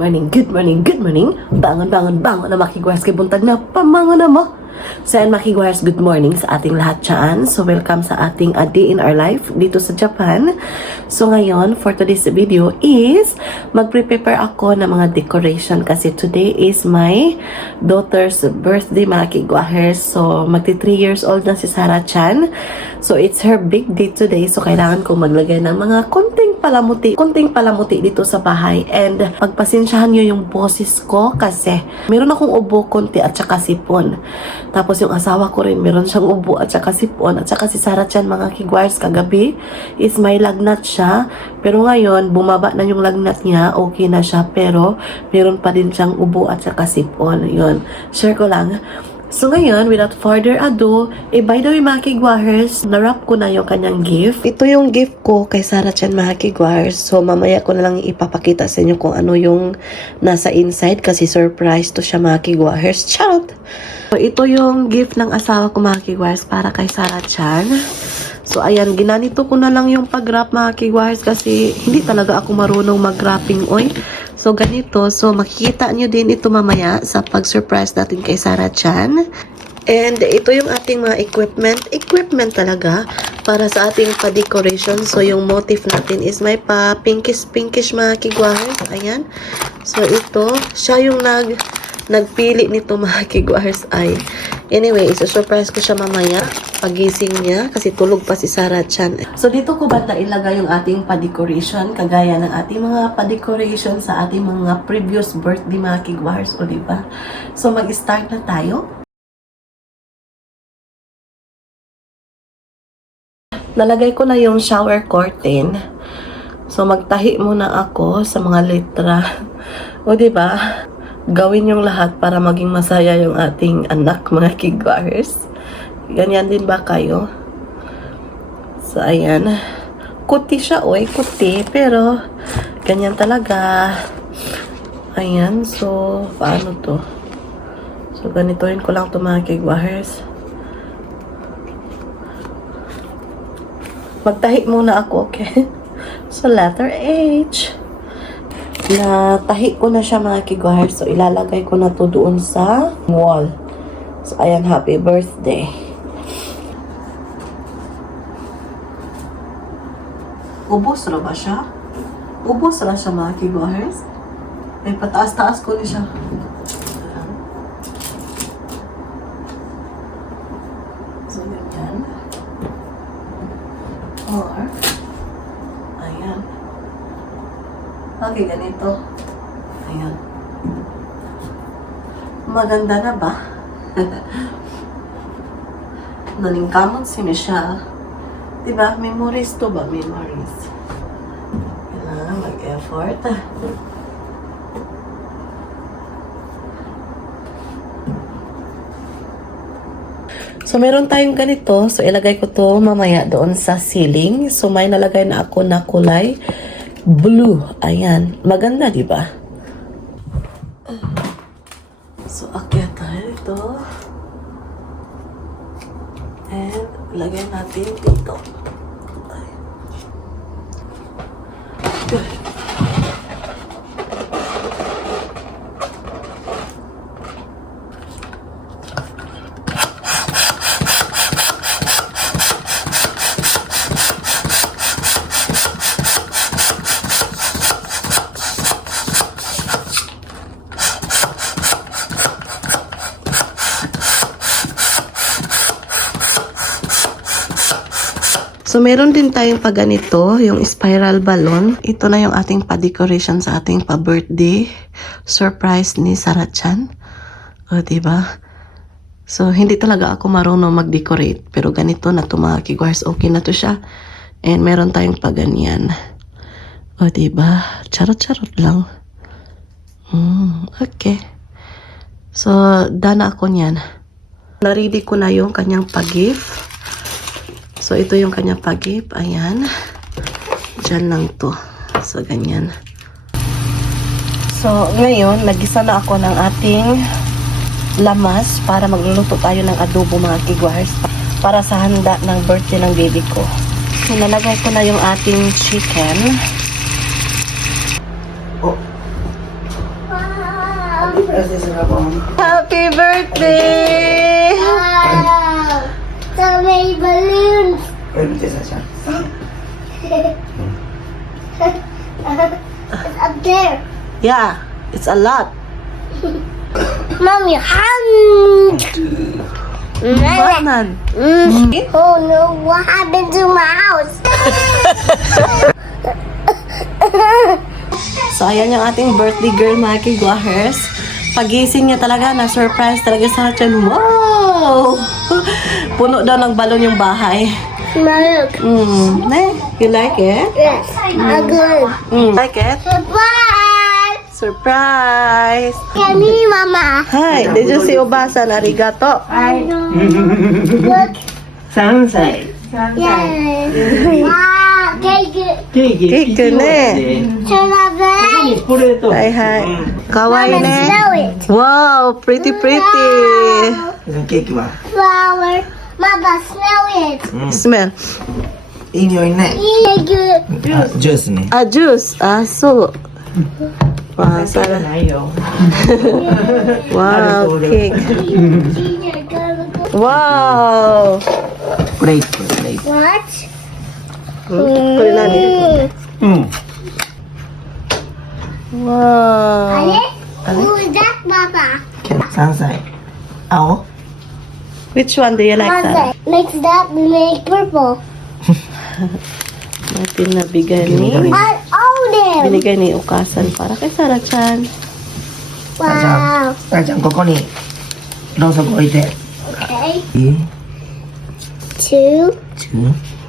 morning, good morning, good morning. Bangon, bangon, bangon na makigwars kay buntag na pamangon na mo. So, and makigwars, good morning sa ating lahat dyan. So, welcome sa ating A Day in Our Life dito sa Japan. So, ngayon, for today's video is mag-prepare ako ng mga decoration kasi today is my daughter's birthday, makigwars. So, magti 3 years old na si Sarah Chan. So, it's her big day today. So, kailangan kong maglagay ng mga konting palamuti dito sa bahay. And pagpasensyahan nyo yung boses ko kasi meron akong ubo konti at saka sipon. Tapos yung asawa ko rin, meron siyang ubo at saka sipon. At saka si Sarah Chan, mga kigwars, kagabi is may lagnat siya. Pero ngayon, bumaba na yung lagnat niya. Okay na siya. Pero meron pa din siyang ubo at saka sipon. Yun. Share ko lang. So ngayon, without further ado, by the way mga kigwars, na-wrap ko na yung kanyang gift. Ito yung gift ko kay Sarah Chan mga kigwars. So mamaya ko na lang ipapakita sa inyo kung ano yung nasa inside kasi surprise to siya mga kigwars. Charot! So ito yung gift ng asawa ko mga kigwars para kay Sarah Chan. So ayan, ginanito ko na lang yung pag-wrap mga kigwars kasi hindi talaga ako marunong mag-wrapping oil. So, ganito. So, makikita nyo din ito mamaya sa pag-surprise natin kay Sarah Chan. And, ito yung ating mga equipment. Equipment talaga para sa ating pa-decoration. So, yung motif natin is may pa-pinkish mga kigwars. Ayan. So, ito. Siya yung nagpili nito mga kigwars ay. Anyway, isa-surprise ko siya mamaya pagising niya kasi tulog pa si Sarah Chan. So dito ko banda ilagay yung ating pa-decoration kagaya ng ating mga pa-decoration sa ating mga previous birthday mga kigwars, o diba? So mag-start na tayo. Nalagay ko na yung shower curtain. So magtahi muna ako sa mga letra. O diba? Gawin yung lahat para maging masaya yung ating anak, mga kigwars. Ganyan din ba kayo? So, ayan. Kuti siya, oy, kuti. Pero, ganyan talaga. Ayan. So, paano to? So, ganitoin ko lang to mga kigwars. Magtahi muna ako, okay? So, letter H. Natahi ko na siya mga kigwars. So, ilalagay ko na to doon sa wall. So, ayan, happy birthday. Ubos na ba siya? Ubos na siya mga kigwars. Ay, pataas-taas ko ni siya. So, ganyan. Or, ayan. Okay, ganito. Ayan. Maganda na ba? Naningkamot si Michelle. Diba? Memories to ba? Memories. Kailangan mag-effort. So, meron tayong ganito. So, ilagay ko to mamaya doon sa ceiling. So, may nalagay na ako na kulay blue. Ayan. Maganda, di ba? So, akyat tayo ito. And, lagay natin dito. So, meron din tayong ganito, yung spiral balloon. Ito na yung ating pa-decoration sa ating pa-birthday surprise ni Sarah Chan. O, diba? So, hindi talaga ako marunong mag-decorate. Pero ganito na to mga kigwars. Okay na to siya. And meron tayong ganyan. O, diba? Charot-charot lang. Okay. So, dana ako niyan. Naredy ko na yung kanyang pag-gift. So, ito yung kanyang pag-gift. Ayan. Diyan lang to. So, ganyan. So, ngayon, nagisa na ako ng ating lamas para magluluto tayo ng adobo mga kigwars para sa handa ng birthday ng baby ko. So, nalagay ko na yung ating chicken. Oh. Happy birthday! Wow! So many balloons! It's up there. Yeah, it's a lot. Mommy, hand! Batman. Oh no, what happened to my house? So, ayan yung ating birthday girl, Maki Guahers. Pagising niya talaga, na-surprise talaga sa atin. Wow! Puno daw ng balon yung bahay. Look. You like it? Yes, good. Like it? Surprise! Surprise! Can me, Mama. Hi, did you see Obasan? Arigato. I know. Look. 3歳。 Yes. Wow, cake. ケーキ。ケーキね。 Turn up the チョコレート。 Hi, hi. Kawaii Mama, ne. smell it. Wow, pretty, pretty. Wow. ケーキは。 Flower. Mama, smell it. Smell. いい匂いね。 Good. あ、ジュースね。 Ah, juice. Ah, so. Wow, それ Sarah. ないよ。 Wow, cake. Wow. プレイト、プレイト。 What? これ何？うん。 Wow. Who is that, Papa? 3歳。青 Which one do you like that? Mix that, make purple. Natin na bigay ni And all them. binigay ni Ukasan para kay Sarah-chan. Wow. さあちゃん、ここにろうそく置いて。 Okay. いい Two. ちゅ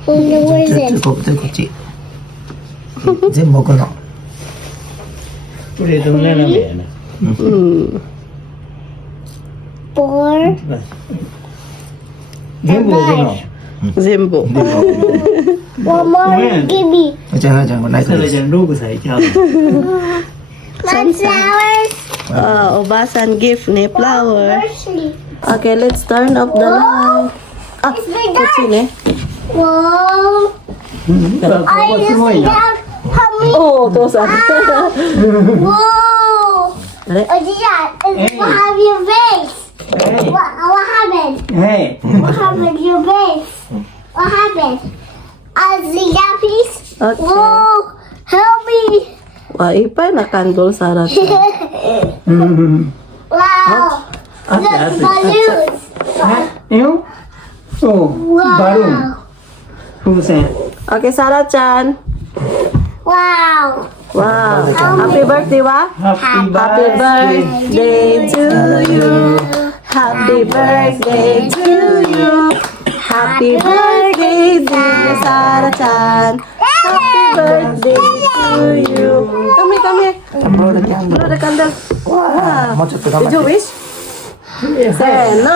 Where is it? こっち。全部僕の。プレート斜めやな。 Four. 全部僕の。 Zembo. One more. Give me. じゃあ、これないからです。 One flowers. Obasan gift ni flower. Firstly. Okay, let's turn off the light. Ah, It's big kutsi guy. ni. Whoa. こ I こ just すごい see な。 that. How Oh, tosan. Whoa. Dali. Oh, yeah. What have your face? はい What happened? はい。 What happened to your face? What happened? See that piece? Okay. Whoa. Help me. Wah, ipay na candle Sarah-chan. Wow. あって Look, あって balloons. よそうバルーン Wow. 風船 Okay, Sarah-chan. Wow. Wow. Happy birthday, wa? ハッピーバ Happy ースデー birthday to you. Happy birthday to you. Happy birthday, dear Sarah-chan. Happy birthday to you. Come here, come here. ブロードキャンド Blow ル the candle. Wow. もうちょっと頑 Did you 張って wish? Say no.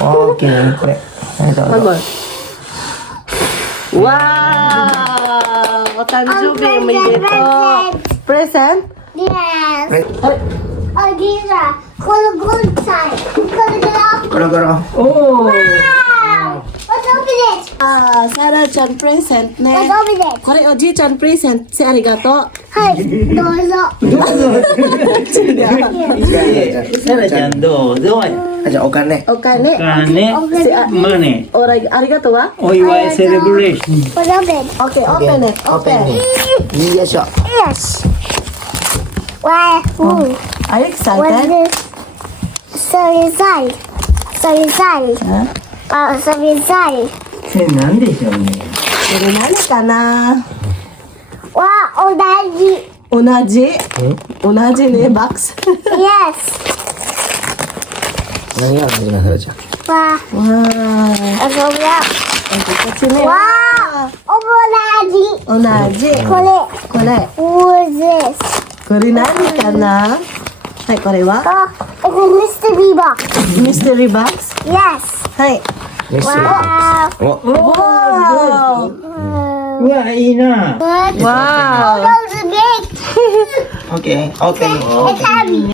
オーケーこれはいどう One ぞ more. Wow! O tanjube, may dito. Present? Yes. Wait. Oh, these are good side. Wow. ゴロゴロおお Let's open it. Ah, Sarah-chan present ne. Let's open it. これおじいちゃんプレゼント。ありがとう。はい、どうぞ。サラちゃんどうぞやじゃあお金お金。金マネおらありがとうわ。お祝いセレブレーション Let's open. Okay, open it. オープン Open. よいしょ Yes. Wow. Ooh. Are you What's excited? this? So inside. So inside. So inside. それなんでしょうねこれ何かなわあ、同じ。同じ同じね、バックス。 Yes. 何が同じなサラちゃんわあ、わー。あそびゃ。こっちね。わあ、同じ。同じ。これ。これ。 What is this? これ何かなはい、これはあ、it's a mystery box. ミステリーバックス。 Yes. はい。ミステリーわあ。おわうわいいな What? ー。わ Oh, those are big. オッケーオッケー It's heavy.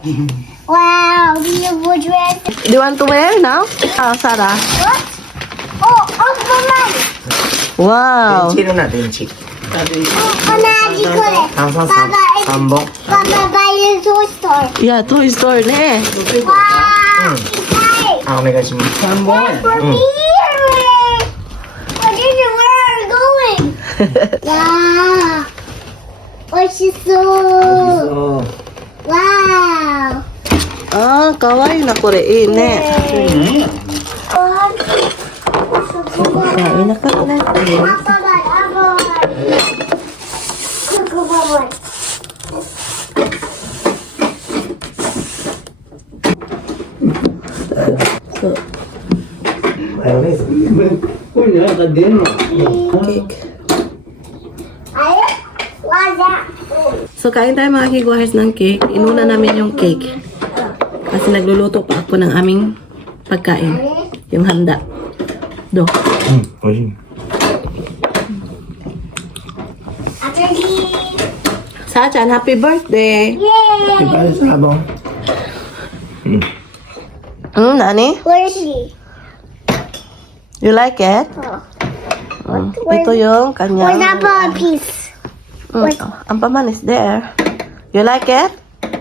Wow, beautiful dress.ー。Do you want to wear now? Ah, Sarah. What? Oh, oh, mama. わー。電池いるな電池 Onagi kore. Baba, Baba buy a toy store. Yeah, toy store ne. Wow. Inside. あ、お願いします。3本。 For me. I didn't know where I'm going. Wow. 美味しそう。そう。 Wow. Ah, kawaii na kore. Ne. Kain na ka na. So, マヨネーズ。これなんか出んの cake. What's that? So, kain tayo mga kiguahers ng cake. Inuna namin yung cake. Kasi nagluluto pa ako ng aming pagkain. Yung handa. Do. うん、おいしい。 After this. Sachan, happy birthday! Yay! バイサーボン。 Nani? Where is she? You like it? Oh. Ito yung Where's that kanyang... ball piece? Ang paman is there. You like it?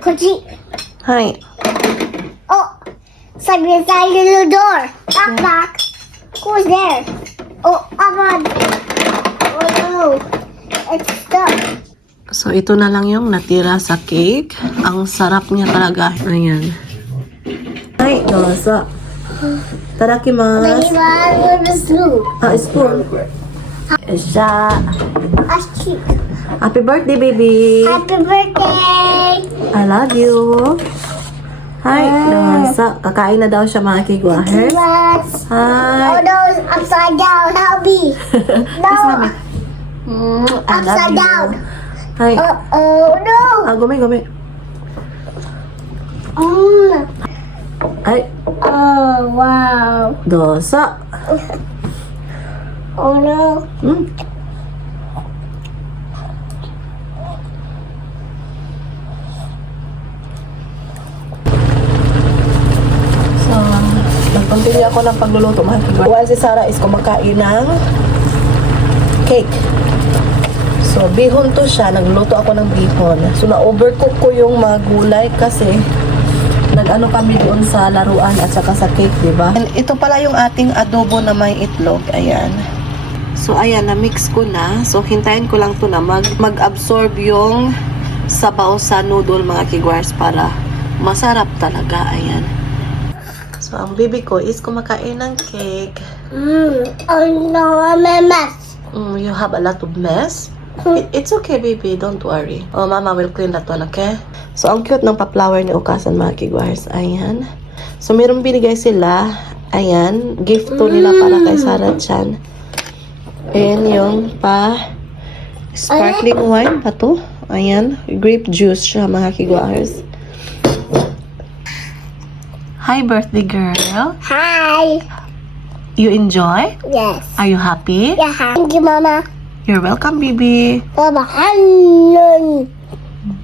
Kuchi. Hi. Oh, it's like inside the little door. Knock, knock. Who's there? Oh, I'm on. Oh no. It's stuck. So, ito na lang yung natira sa cake. Ang sarap niya talaga. Ayan. Hi, dosa. Tadakimasu. Where's the sloop? Spoon. Siya. That's cute. Happy birthday, baby. Happy birthday. I love you. Hi, dosa. Kakain na daw siya mga kiguahers. Yes. Oh Hi. no, it's upside down. Help me. No. I love Upside you. down. Hi. Oh no. Gumi. Ay, Oh wow. dosa. Oh no. So, nag-continue ako ng pagluluto mga kiguahers. While si Sarah is kumakain ng cake. So, bihon to siya. Nagluto ako ng bihon. So, na-overcook ko yung mga gulay kasi nag-ano kami doon sa laruan at saka sa cake, diba? And ito pala yung ating adobo na may itlog. Ayan. So, ayan, na-mix ko na. So, hintayin ko lang to na mag-absorb yung sabaw sa noodle, mga kiguahers, para masarap talaga. Ayan. So, ang baby ko is kumakain ng cake. Oh no, I'm a mess. You have a lot of mess? It's okay, baby. Don't worry. Oh, mama will clean that one, okay? So, ang cute ng pa-flower ni Ukasan, mga kiguahers. Ayan. So, mayroong binigay sila. Ayan. Gift to nila para kay Sarah Chan. Ayan yung sparkling wine pa to. Ayan. Grape juice siya, mga kiguahers. Hi, birthday girl. Hi. You enjoy? Yes. Are you happy? Yeah. Thank you, Mama. You're welcome, baby. Mama, Hanon.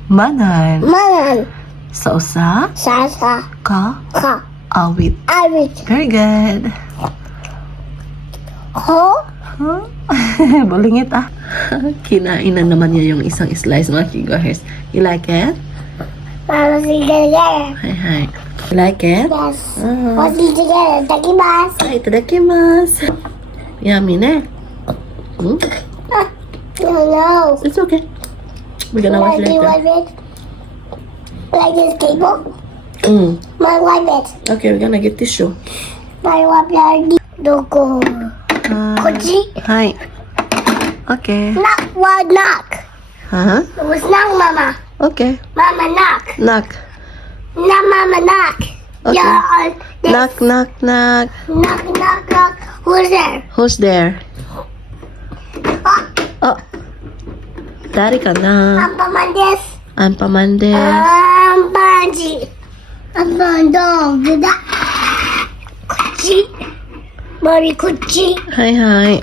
Manan. Manan. Sa usa Sasa. ka Ka. awit. Arit. Very good. Ho. Huh? Balingit ah. Kinain na naman niya yung isang slice, mga kiguahers. You like it? Mama, see together. Hi. You like it? Yes. Let's eat together. Takimasu. Ay, itadakimasu. Yummy ne? Hmm? No. It's okay. We're gonna watch Do you later. wipe it? Like this table? Mm. My wipe it. Okay, we're gonna get tissue. My wipe it. Doko. Kuchi. Hi. Okay. Knock. What knock? Huh? It was knock, Mama. Okay. Mama knock. Knock. Not Mama knock. Okay. Yeah. Knock, knock, knock. Knock, knock, knock. Who's there? Who's there? Oh. Dari ka na. Ampamandes. Anpamandes. Ampanji. Ampandong. Gada. Kuchi. Mari kuchi. Hi.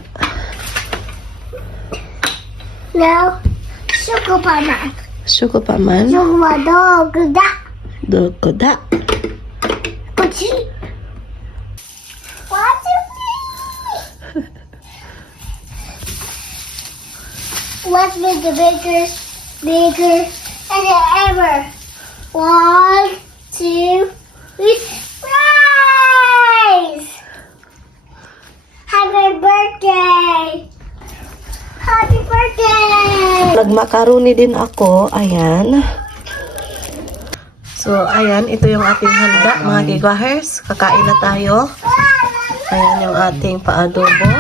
Now, Shukupaman. Suko pa man. Shukumadong. Gada. Dokoda. Kuchi. What's your name? Let's make it bigger, bigger, and ever. 1, 2, 3, rise! Happy birthday! Happy birthday! Nagmakaroni din ako. Ayan. So, ayan. Ito yung ating handa, mga kigwahers. Kakain na tayo. Ayan yung ating paadobo.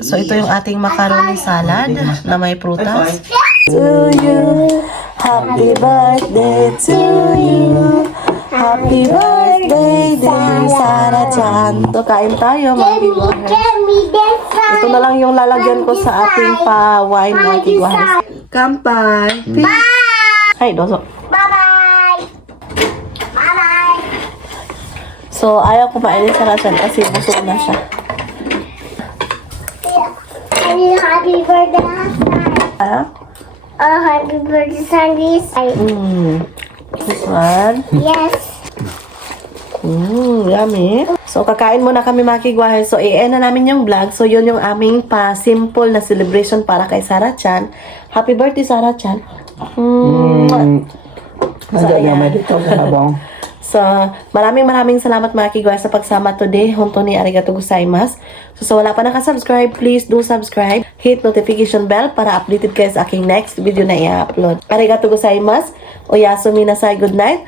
So, ito yung ating macaroni salad na may prutas. To you, happy birthday to you. Happy birthday, dear Sarah-chan. So, kain tayo, mga kigwahers. Get me this one. Ito na lang yung lalagyan ko sa ating pa-wine, mga kigwahers. Kampai! Bye! Ay, doso. Bye-bye! Bye-bye! So, ayaw kumain ni Sarah-chan kasi busog na siya. Happy birthday last night. Ah? Oh, happy birthday Sunday. This one. Yes. Yummy. So, kakain muna kami, mga kigwahers. So, i-end na namin yung vlog. So, yun yung aming pa-simple na celebration para kay Sarah-chan. Happy birthday, Sarah-chan. Ada yang dito habang. So, maraming salamat, mga kigwahers, sa pagsama today. Honto ni arigato gozaimasu. So, wala pa nakasubscribe, please do subscribe. Hit notification bell para updated kayo sa aking next video na i-upload. Arigato gozaimasu. Oyasumi nasai. Good night.